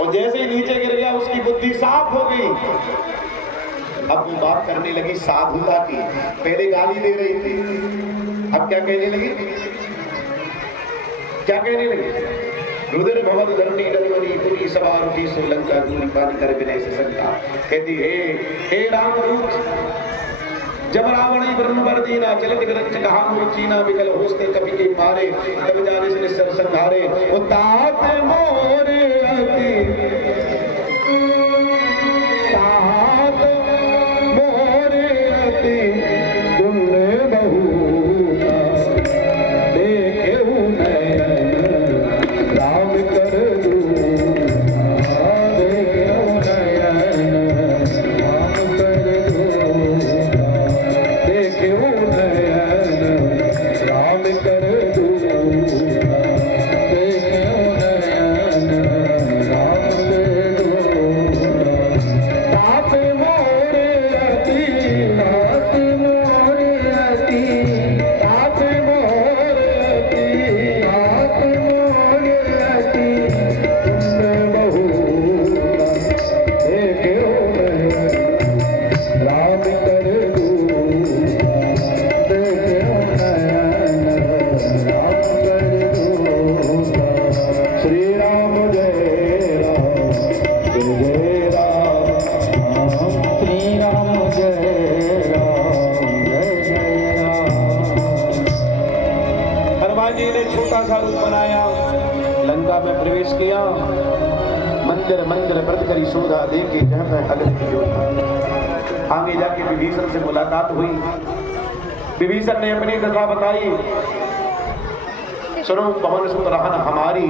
और जैसे ही नीचे गिर गया उसकी बुद्धि साफ हो गई। अब वो बात करने लगी साधुता की। पहले गाली दे रही थी, अब क्या कहने लगी? क्या कहने लगी? रुद्र भवन धरणी डरवरी पूरी सवार उठी श्रीलंका दूरी पानी कर विनय से शंका। कहती हे राम दूत, जब रावण ब्रह्म वर दीना चलत गरज कहा मूर्छिना विकल होस्ते कपि के मारे तब जाने से निस्सर संहारे। ओ तात मोरे अति तात मोरे अति दुर्ले बहुता देखेहु नयन राम कर दूता देखेहु नयन राम कर दूता देखेहु नयन राम कर दूता देखेहु नयन राम कर दूता। ताप मोरे अति ताप मोरे अति ताप मोरे अति ताप मोरे अति तुमने बहुता देखेहु नयन राम कर दूता देखेहु नयन राम कर दूता। श्री राम जय राम जय राम श्री राम जय राम जय राम। हनुमान जी ने छोटा सा रूप बनाया, लंका में प्रवेश किया। मंदिर मंदिर व्रत करी शोधा देके जहाँ तक अगल की योजना। आगे जाके विभीषण से मुलाकात हुई। विभीषण ने अपनी दशा बताई। सुनो पवन सुत रहन हमारी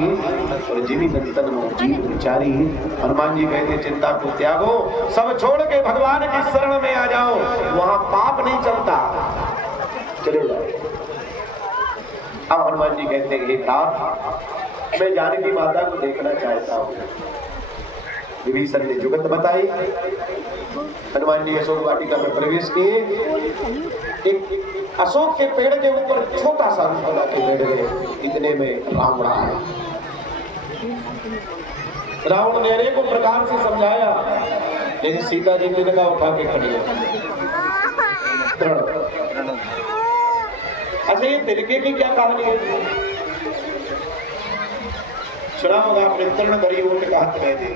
और जीवी नंदन जीव विचारी। हनुमान जी कहते चिंता को त्यागो, सब छोड़ के भगवान की शरण में आ जाओ, वहां पाप नहीं चलता, चले जाओ। अब हनुमान जी कहते हे तात, मैं जानकी माता को देखना चाहता हूँ। विभीषण ने जुगत बताई। हनुमान जी अशोक वाटिका में प्रवेश किए। एक अशोक के पेड़ के ऊपर छोटा सा रूप बना के बैठ गए। इतने में रावण आया। रावण ने अनेकों प्रकार से समझाया, लेकिन सीता जी ने लगा उठा के खड़ी हो। अच्छा ये तिनके की क्या कहानी है? सुना होगा आपने, तृण धरी ओट का हाथ में दे।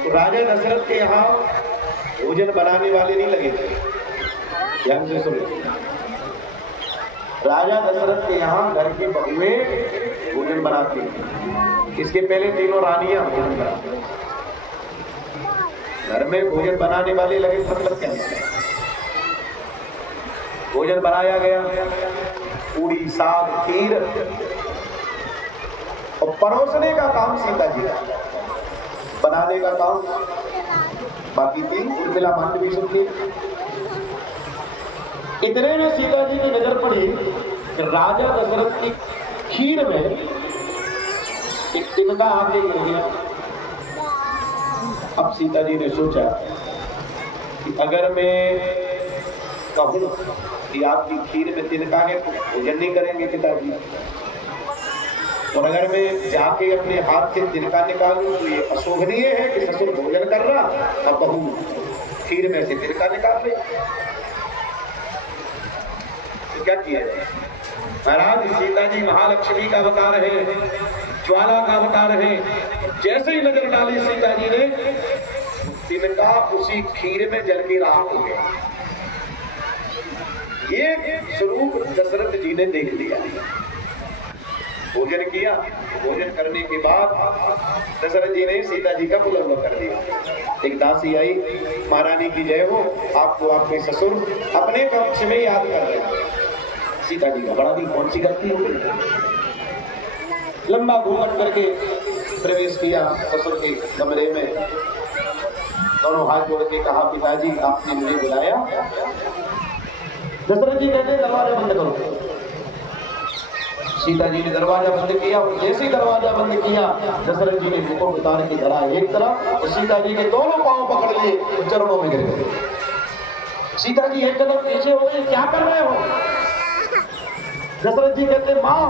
तो राजा दशरथ के यहाँ भोजन बनाने वाले नहीं लगे थे। ध्यान से सुनिए, राजा दशरथ के यहाँ घर की बहुएं भोजन बनाती हैं। इसके पहले तीनों रानियां भोजन बनाती। घर में भोजन बनाने वाले लगे, मतलब क्या? भोजन बनाया गया, पूरी साग खीर और परोसने का काम सीता जी का, बनाने का काम बाकी थी। उर्मिला मंद भी सुनती। इतने में सीता जी की नजर पड़ी कि राजा दशरथ की खीर में एक तिनका आगे गिर गया। अब सीता जी ने सोचा कि अगर मैं कहूं कि आपकी खीर में तिनका है तो भोजन नहीं करेंगे पिताजी, और अगर मैं जाके अपने हाथ से तिनका निकालूं तो ये अशोभनीय है कि ससुर भोजन कर रहा और बहू खीर में से तिनका निकाल ले। तो क्या किया जाए? महाराज सीता जी महालक्ष्मी का अवतार है, ज्वाला का अवतार है। जैसे ही नजर डाली सीता जी ने, तिनका उसी खीर में जल के राख हो गया। ये स्वरूप दशरथ जी ने देख लिया। भोजन किया। भोजन करने के बाद दशरथ जी ने सीता जी का पुनर्वह कर दिया। एक दासी आई, महारानी की जय हो, आपको आपके ससुर अपने कक्ष में याद कर रहे हैं। सीता जी का बड़ा भी कौन सी गलती हो गई? लंबा घूमट करके प्रवेश किया ससुर के कमरे में। दोनों हाथ जोड़ के कहा, पिताजी आपने मुझे बुलाया? दशरथ जी कहते दरवाजा बंद करो। सीता जी ने दरवाजा बंद किया और जैसे ही दरवाजा बंद किया, दशरथ जी ने मुकुट उतार के धरा एक तरफ और सीता जी के दोनों पांव पकड़ लिए, चरणों में गिर गए। सीता जी एक कदम पीछे हो गए, क्या कर रहे हो? दशरथ जी कहते माँ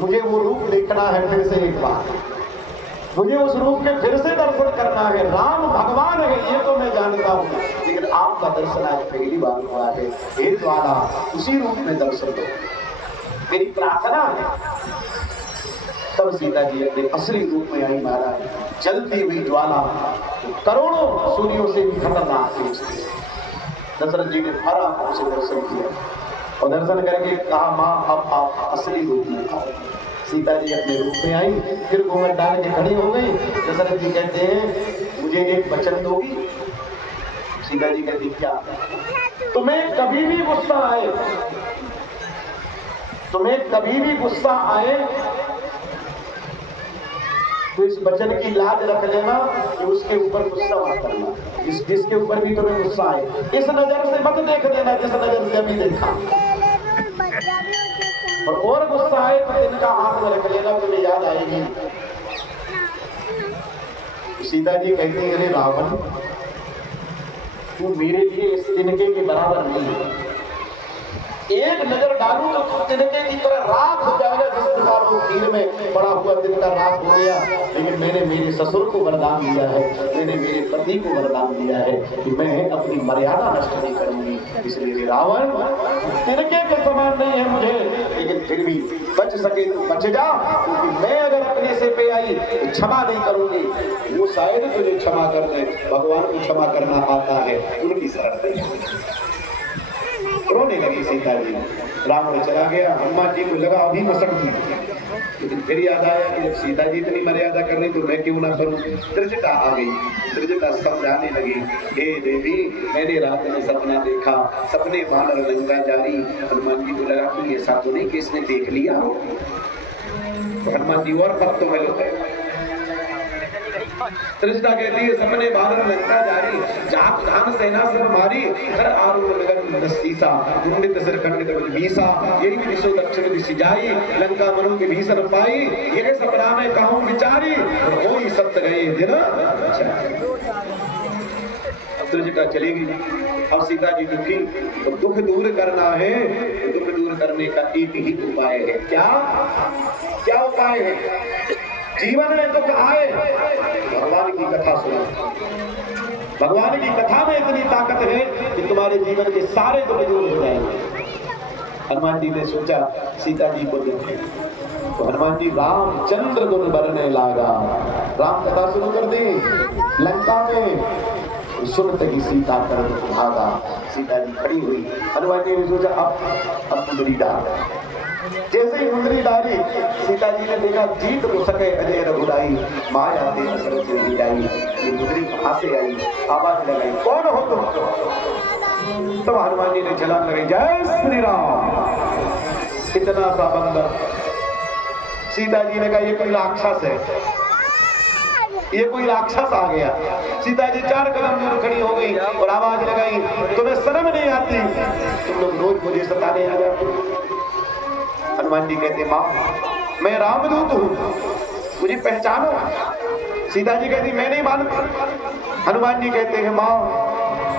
मुझे वो रूप देखना है फिर से एक बार, मुझे उस रूप के फिर से दर्शन करना है। राम भगवान है ये तो मैं जानता हूँ, लेकिन आपका दर्शन आज पहली बार हुआ है। हे ज्वाला उसी रूप में दर्शन दो, मेरी प्रार्थना है। तब सीता जी अपने असली रूप में आई महाराज। जलती हुई ज्वाला करोड़ों सूर्यों से भी खतरनाक थी उसकी। दशरथ जी ने हर आंखों से दर्शन किया और दर्शन करके कहा माँ अब आप असली रूप में आओ। सीता जी अपने रूप में आई, फिर घूंघट डाल के खड़ी हो गई। दशरथ जी कहते हैं मुझे एक वचन दोगी? सीता जी कहती क्या? तुम्हें कभी भी गुस्सा आए, तुम्हें कभी भी गुस्सा आए तो इस वचन की लाज रख लेना कि उसके ऊपर गुस्सा मत करना। जिसके ऊपर भी तुम्हें गुस्सा आए इस नजर से मत देख लेना जिस नजर से अभी देखा, और गुस्सा आए तो तिनका हाथ में रख लेना, तुम्हें याद आएगी। सीता जी कहती है अरे रावण तू मेरे लिए इस तिनके के बराबर नहीं है। एक नजर डालूं तो तिनके की तरह राख हो जाएगा, जिस प्रकार वो खीर में पड़ा हुआ तिनका राख हो गया। लेकिन मैंने मेरे ससुर को वरदान दिया है, मैंने मेरे पति को वरदान दिया है कि मैं अपनी मर्यादा नष्ट नहीं करूंगी। इसलिए रावण तिनके के समान नहीं है मुझे, लेकिन फिर भी बच सके तो बच जा, क्योंकि मैं अगर अपने से पे आई तो क्षमा नहीं करूंगी। वो शायद तुझे क्षमा कर दे, भगवान को क्षमा करना आता है, उनकी शरण नहीं। रोने लगी सीता जी। रावण चला गया, हनुमान जी को लगा अभी मसक दी, लेकिन फिर याद आया कि जब सीता जी इतनी मर्यादा कर रही तो मैं क्यों ना करूं। त्रिजटा आ गई, त्रिजटा समझाने लगी हे देवी मैंने रात में सपना देखा, सपने वानर लंका जारी। हनुमान जी को लगा कि ऐसा तो नहीं कि इसने देख लिया हो, तो हनुमान जी और भक्तों में लोग त्रिजटा कहती है सपने वानर लंका जारी, जात धान सेना सब मारी, घर आरूढ़ लगन सीसा, कुंडित सिर खंडित बीसा, यही दिशो दक्षिण दिशि जाई, लंका मनु के भीषण पाई, यह सपना में कहूं विचारी, कोई सत्य गए दिन। त्रिजटा चलेगी। अब सीता जी दुखी, तो दुख दूर करना है, दुख दूर करने का एक ही उपाय है। क्या क्या उपाय है? जीवन में दुख आए भगवान की कथा सुनो। भगवान की कथा में इतनी ताकत है कि तुम्हारे जीवन के सारे दुख दूर हो जाएंगे। हनुमान जी ने सोचा सीता जी को देखे, तो हनुमान जी रामचंद्र गुण बरने लगा। राम कथा शुरू कर दी। लंका में सुनते ही सीता कर भागा। सीता जी खड़ी हुई। हनुमान जी ने सोचा अब मुंदरी डाल। जैसे ही मुंदरी डाली सीता जी ने देखा जीत को सके अजय रघुराई, माया दे दशरथ जी जाई। ये मुंदरी कहां से आई? आवाज लगाई कौन हो तुम? तो हनुमान जी ने छलांग लगाई जय श्री राम। इतना सा बंदर। सीता जी ने कहा ये कोई राक्षस है, ये कोई राक्षस आ गया। सीता जी 4 कदम दूर खड़ी हो गई और आवाज लगाई तुम्हें शर्म नहीं आती? तुम लोग रोज मुझे सताने आ जाते। हनुमान जी कहते माँ मैं रामदूत हूँ, मुझे पहचानो। सीता जी कहती मैं नहीं मानती। हनुमान जी कहते हैं माँ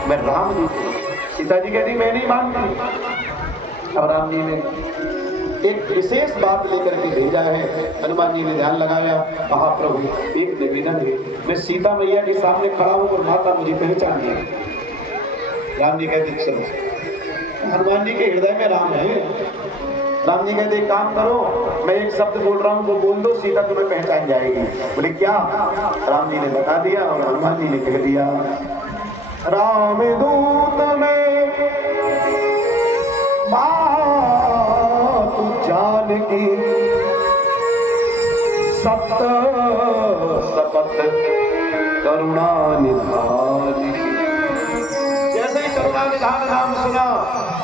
मैं रामदूत हूँ। सीता जी कहती मैं नहीं मानती। अब राम जी ने एक विशेष बात लेकर के भेजा है। हनुमान जी ने ध्यान लगाया, कहा प्रभु एक निवेदन है, मैं सीता मैया के सामने खड़ा हूँ और माता मुझे पहचान गई। राम जी कहते चलो। हनुमान जी के हृदय में राम है। राम जी कहते काम करो, मैं एक शब्द बोल रहा हूँ वो बोल दो, सीता तुम्हें पहचान जाएगी। बोले क्या? राम जी ने बता दिया और हनुमान जी ने कह दिया राम दूत में बात जानकी, सत्य शपथ करुणा निधान। जैसे ही करुणा निधान नाम सुना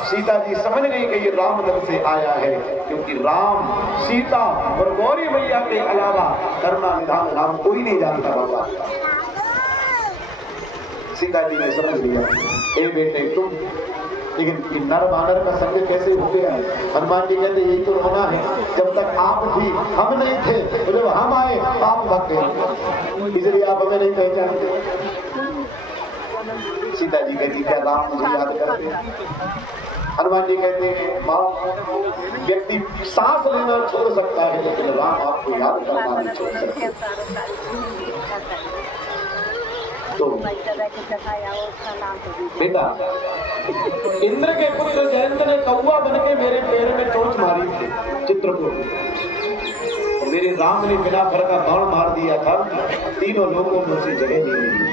सीता जी समझ गई कि ये राम नाम से आया है, क्योंकि राम सीता और गौरी मैया के अलावा करुणा निधान नाम कोई नहीं जानता बाबा। सीता जी ने समझ लिया ए बेटे तुम, लेकिन नर वानर का संग कैसे हो गया? हनुमान जी कहते यही तो होना है, जब तक आप थी हम नहीं थे, तो जब हम आए आप भाग गए, इसलिए आप हमें नहीं पहचानते। सीता जी कहती क्या राम मुझे याद करते? हनुमान जी कहते हैं माँ, व्यक्ति सांस लेना छोड़ सकता है लेकिन राम आपको याद करना नहीं छोड़ सकते। तो बेटा, इंद्र के पुत्र जयंत ने कौवा बन के मेरे पैर में चोट मारी थी चित्रकूट। मेरे राम ने बिना भर का बाण मार दिया था, तीनों लोगों में उसे जगह नहीं मिली।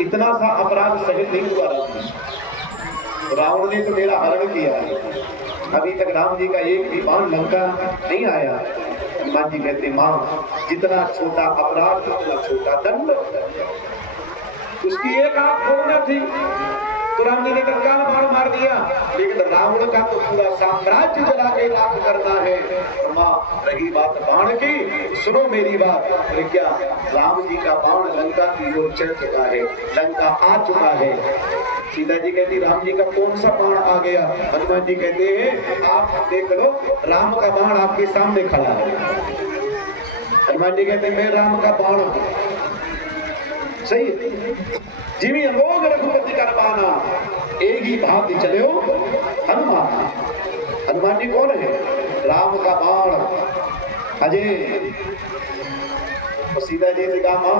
इतना सा अपराध सहन नहीं हुआ रावण ने तो मेरा हरण किया, अभी तक राम जी का एक भी बाण लंका नहीं आया। हनुमान जी कहते माँ, जितना छोटा अपराध उतना छोटा दंड। उसकी एक आंख खोलना थी तो राम जी ने तत्काल बाण मार दिया, लेकिन रावण का तो पूरा साम्राज्य जला के राख करना है। और माँ, रही बात बाण की, सुनो मेरी बात। अरे क्या, राम जी का बाण लंका की ओर चल चुका है, लंका आ चुका है। सीता जी कहती राम जी का कौन सा बाण आ गया? हनुमान जी कहते हैं आप देख लो, राम का बाण आपके सामने खड़ा है। हनुमान जी कहते मैं राम का बाण सही जिमी अमोघ रघुपति कर पाना, एक ही भांति चले हो हनुमान। हनुमान जी कौन है? राम का बाण अजय। सीता जी ने कहा माँ,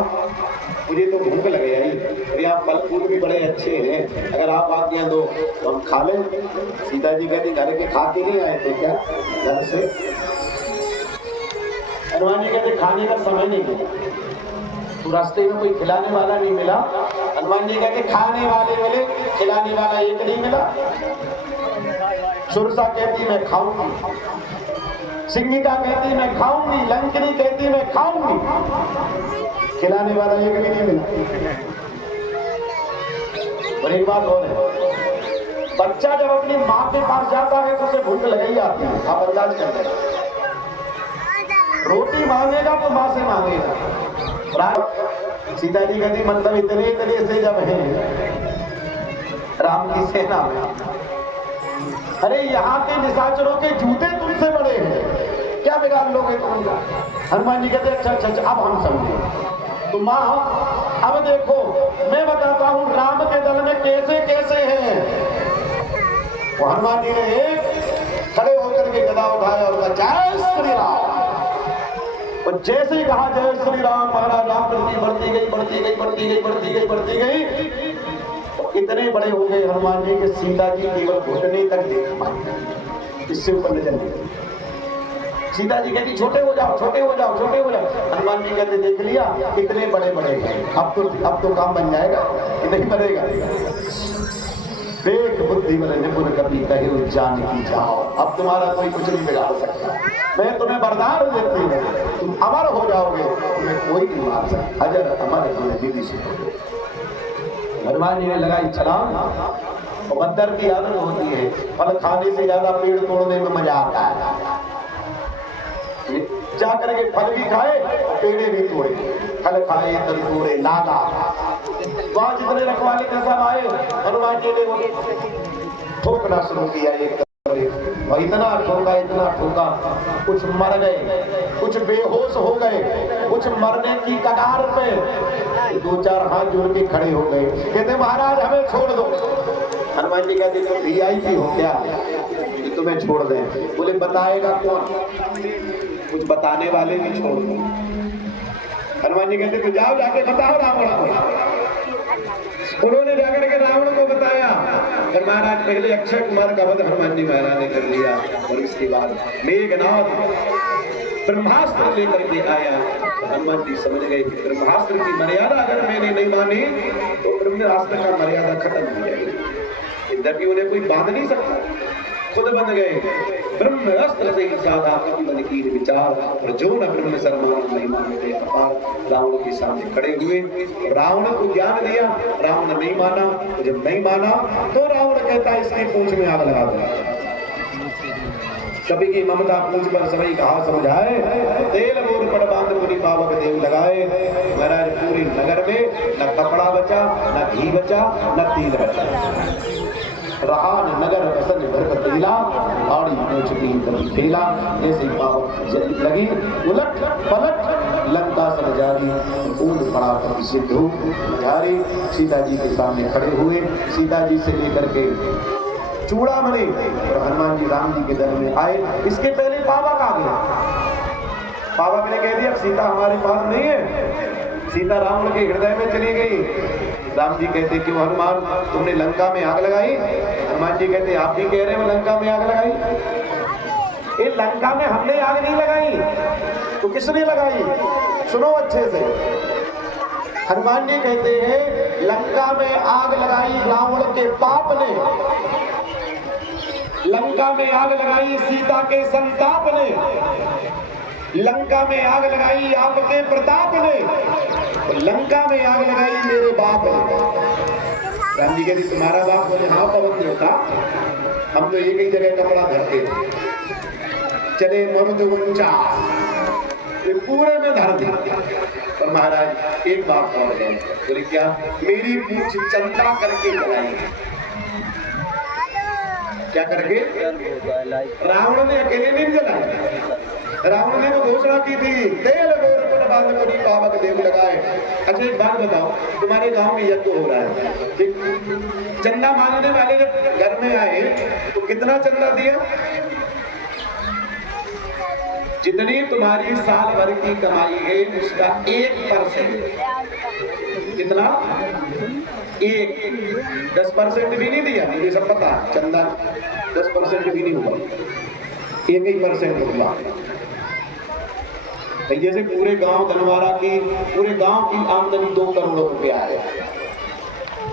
मुझे तो भूख लग गई, आप फल फूल भी बड़े अच्छे हैं, अगर आप आज्ञा दो तो हम खा लें। सीता जी कहती घर के खा के नहीं आए थे क्या घर से? हनुमान जी कहते खाने का समय नहीं मिला, तो रास्ते में कोई खिलाने वाला नहीं मिला। हनुमान जी कहते खाने वाले मिले, खिलाने वाला एक नहीं मिला। सुरसा कहती मैं खाऊंगी, सिंहिका कहती मैं खाऊंगी, लंकनी कहती मैं खाऊंगी, खिलाने वाला एक भी नहीं मिला। और एक बात और है, बच्चा जब अपनी माँ के पास जाता है तो उसे भूख लग ही आती है। आप अंदाज कर लें, रोटी मांगेगा तो माँ से मांगेगा। सीता जी कहती मतलब इतने इतने से जब है राम की सेना में, अरे यहाँ के निशाचरों के जूते तुमसे बड़े हैं, क्या बिगाड़ लोगे तुम? हनुमान जी कहते अच्छा अच्छा अच्छा अब हम समझे। तो माँ अब देखो मैं बताता हूँ राम के दल में कैसे कैसे हैं। वो हनुमान जी ने एक खड़े होकर के गदा उठाया और कहा जय श्री राम। और जैसे ही कहा जय श्री राम, महाराज राम प्रति बढ़ती गई बढ़ती गई बढ़ती गई बढ़ती गई बढ़ती गई। कितने बड़े हो गए हनुमान जी के सीता जी केवल घुटने तक देख पाए, इससे ऊपर नजर नहीं। सीता जी कहती छोटे हो जाओ छोटे हो जाओ छोटे हो जाओ। हनुमान जी कहते देख लिया कितने बड़े बड़े हैं, अब तो काम बन जाएगा कि नहीं बनेगा? देख बुद्धि बने निपुण कभी कहे जान की जाओ, अब तुम्हारा कोई कुछ नहीं बिगाड़ सकता। मैं तुम्हें वरदान देती हूँ, तुम अमर हो जाओगे, तुम्हें कोई नहीं मार सकता। अजर अमर दीदी से हनुमान जी ने लगाई छलांग। और बंदर की आदत होती है, फल खाने से ज्यादा पेड़ तोड़ने में मजा आता है। जाकर के फल भी खाए पेड़े भी तोड़े, फल खाए तल तोड़े लाला। वहां जितने रखवाले के सब आए, हनुमान जी ने ठोकना शुरू किया एक और इतना ठोका, कुछ मर गए, कुछ बेहोश हो गए, कुछ मरने की कगार पे। दो चार हाथ जोड़ के खड़े हो गए, कहते महाराज हमें छोड़ दो। हनुमान जी कहते तुम VIP हो क्या कि तुम्हें छोड़ दें? बोले बताएगा कौन? कुछ बताने वाले भी छोड़ दो। हनुमान जी कहते तो जाओ जाके बताओ रावण को। उन्होंने जाकर के रावण को बताया। और महाराज पहले अक्षय कुमार का वध हनुमान जी महाराज ने कर लिया, और इसके बाद मेघनाथ ब्रह्मास्त्र लेकर के आया। हनुमान जी समझ गए कि ब्रह्मास्त्र की मर्यादा अगर मैंने नहीं मानी तो ब्रह्मास्त्र का मर्यादा खत्म हो जाएगी। यद्यपि उन्हें कोई बांध नहीं सकता, खुद बन गए ब्रह्मास्त्र से ही ज्यादा मन की विचार। और जो न ब्रह्म शर्मा नहीं मानते अपार रावण के सामने खड़े हुए। रावण को ज्ञान दिया, रावण नहीं माना। जब नहीं माना तो रावण कहता है इसकी पूंछ में आग लगा दो। कभी की ममता पूंछ पर सभी कहा समझाए, तेल मोर पर बांध मुनि पावक देव लगाए। महाराज पूरे नगर में न कपड़ा बचा, न घी बचा, न तेल बचा। रहा नगर बसन भरकत लीला, आड़ी पूछ की ठेला। जैसे पावक लगी उलट पलट लंका सब जारी ऊंट पड़ा कर सिद्धू जारी सीता जी के सामने खड़े हुए। सीता जी से लेकर के चूड़ामणि और हनुमान जी राम जी के दर में आए। इसके पहले पावक आ गया। पावक ने कह दिया सीता हमारे पास नहीं है, सीता रावण के हृदय में चली गई। राम जी कहते क्यों हनुमान तुमने लंका में आग लगाई? हनुमान जी कहते आप भी कह रहे हो लंका में आग लगाई? ये लंका में हमने आग नहीं लगाई तो किसने लगाई? सुनो अच्छे से। हनुमान जी कहते हैं लंका में आग लगाई रावण के पाप ने, लंका में आग लगाई सीता के संताप ने, लंका में आग लगाई आपके प्रताप ने, लंका में आग लगाई मेरे बाप ने। राम जी कहते तुम्हारा बाप? बोले हाँ पवन देवता, हम तो एक ही जगह कपड़ा धरते चले मर्द 49 पूरे में धर दी। और महाराज एक बात और है, बोले क्या? मेरी पूछ चंदा करके लगाई। क्या करके? रावण ने अकेले नहीं जलाया, रावण ने तो घोषणा की थी तेल गोरपन बांध करी पावक देव लगाए। अच्छा एक बात बताओ, तुम्हारे गांव में यज्ञ हो रहा है, ठीक? चंदा मांगने वाले जब घर में आए तो कितना चंदा दिया? जितनी तुम्हारी साल भर की कमाई है उसका 1%। कितना? 10% भी नहीं दिया, मुझे सब पता है। चंदा 10% भी नहीं हुआ, 1% हुआ। जैसे पूरे गांव धनवारा की पूरे गांव की आमदनी 2 करोड़ रुपया है।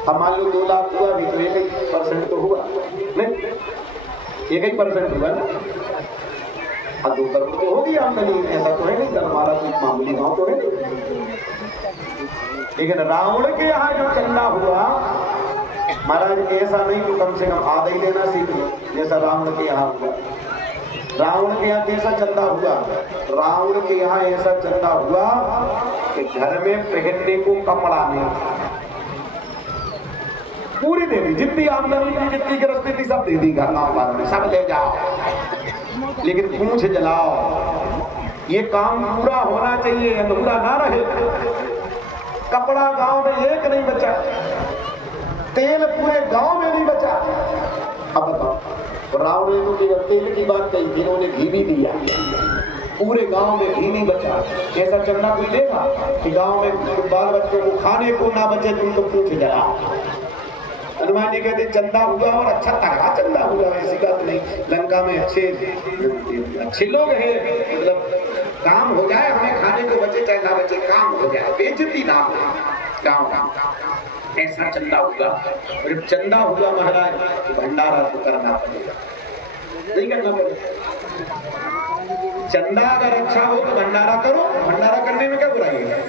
अब मान लो 2 लाख हुआ भी तो 1% तो हुआ नहीं, 1% हुआ ना। अब 2 करोड़ तो होगी आमदनी, ऐसा तो है नहीं धनवारा कोई मामूली गांव तो है। लेकिन रावण के यहाँ जो चंदा हुआ महाराज ऐसा नहीं तो कम से कम आधा ही लेना सीख लो, जैसा रावण के यहाँ हुआ। रावण के यहाँ कैसा चंदा हुआ? रावण के यहाँ ऐसा चंदा हुआ कि घर में पहनने को कपड़ा नहीं, पूरी दे दी, जितनी आमदनी थी जितनी गृहस्थी थी सब दे दी घर वालों ने, सब ले जाओ, लेकिन पूंछ जलाओ। ये काम पूरा होना चाहिए, अधूरा ना रहे। कपड़ा गांव में एक नहीं बचा, तेल पूरे गांव में नहीं बचा। अब बताओ, रावण ने तो केवल तेल की बात कही, इन्होंने घी भी दिया, पूरे गांव में घी नहीं बचा। ऐसा चंदा कोई देगा कि गांव में बाल बच्चों को खाने को ना बचे, तुम तो पूछ जलाओ। हनुमान जी कहते चंदा हुआ और अच्छा तगड़ा चंदा हुआ, ऐसी बात नहीं। लंका में अच्छे लोग हैं, मतलब काम हो जाए, हमें खाने को बचे चाहे ना बचे, काम हो जाए, बेइज्जती ना हो गाँव का, ऐसा चंदा हुआ। और जब चंदा हुआ महाराज तो भंडारा तो करना पड़ेगा, नहीं करना पड़ेगा? चंदा अगर अच्छा हो तो भंडारा करो, भंडारा करने में क्या बुराई है?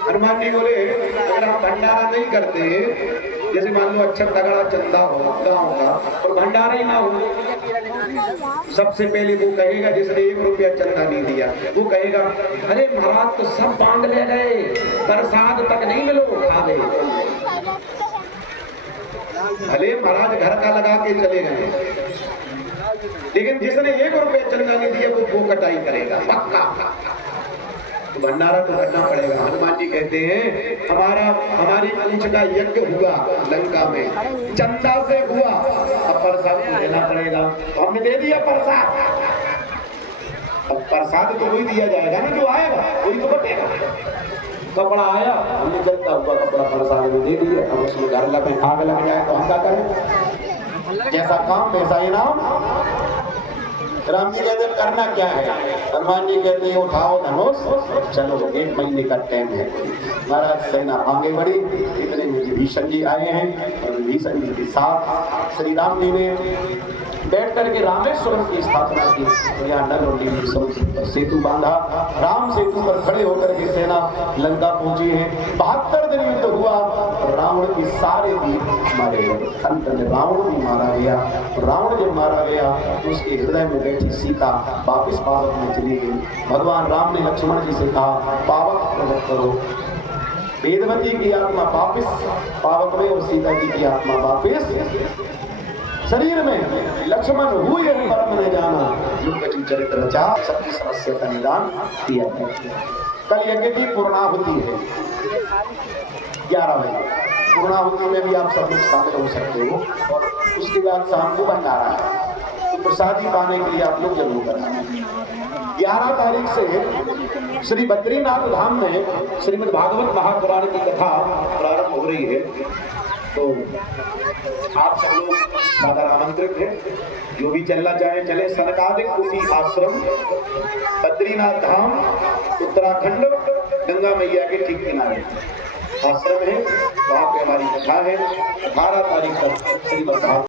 हनुमान जी बोले अगर हम भंडारा नहीं करते, जैसे मान लो अच्छा तगड़ा चंदा हो गाँव का और भंडारा ही ना हो, सबसे पहले वो कहेगा जिसने 1 रुपया चंदा नहीं दिया, वो कहेगा अरे महाराज तो सब बांट ले गए, प्रसाद तक नहीं मिलो, खा गए। भले महाराज घर का लगा के चले गए, लेकिन जिसने 1 रुपया चंदा नहीं दिया वो कटाई करेगा पक्का। तो भंडारा तो करना पड़ेगा। हनुमान जी कहते हैं हमारी पूंछ का यज्ञ हुआ लंका में, चंदा से हुआ, अब प्रसाद तो देना पड़ेगा। तो हमने दे दिया प्रसाद, अब प्रसाद तो वही दिया जाएगा ना जो आएगा, वही तो बटेगा। कपड़ा आया, हमने जलता हुआ कपड़ा प्रसाद में दे दिया, अब उसमें घर लगे आग लग जाए तो हम क्या करें? जैसा काम वैसा इनाम। राम जी कहते करना क्या है? हनुमान जी कहते उठाओ धनुष, चलो 1 महीने का टाइम है। महाराज सेना आगे बढ़ी, इतने में विभीषण जी आए हैं और विभीषण जी के साथ श्री राम जी ने बैठ करके रामेश्वरम की स्थापना की। तो यहाँ नल और नील सेतु बांधा, राम सेतु पर खड़े होकर के सेना लंका पहुंची है। 72 दिन युद्ध हुआ, रावण की सारे वीर मारे गए, अंत में रावण भी मारा गया। रावण जब मारा गया तो उसके हृदय में बैठी सीता वापिस पावक में चली गई। भगवान राम ने लक्ष्मण जी से कहा पावक प्रकट करो, वेदवती की आत्मा वापिस पावक में और सीता जी की आत्मा वापिस शरीर में। लक्ष्मण हुए परम ने जाना, युग चरित्र रचा, सबकी समस्या का निदान किया। कल यज्ञ की पूर्णाहुति है 11 बजे। पूर्णाहुति में भी आप सब लोग शामिल हो सकते हो और उसके बाद शाम को भंडारा है, तो प्रसादी पाने के लिए आप लोग जरूर करना। 11 तारीख से श्री बद्रीनाथ धाम में श्रीमद् भागवत महापुराण की कथा प्रारंभ हो रही है, तो आप सब लोग सादर आमंत्रित हैं। जो भी चलना चाहे चले। सनकादिक कुटी आश्रम, बद्रीनाथ धाम, उत्तराखंड, गंगा मैया के ठीक किनारे आश्रम है, वहाँ पे हमारी कथा है। 18 तारीख तक श्रीमद्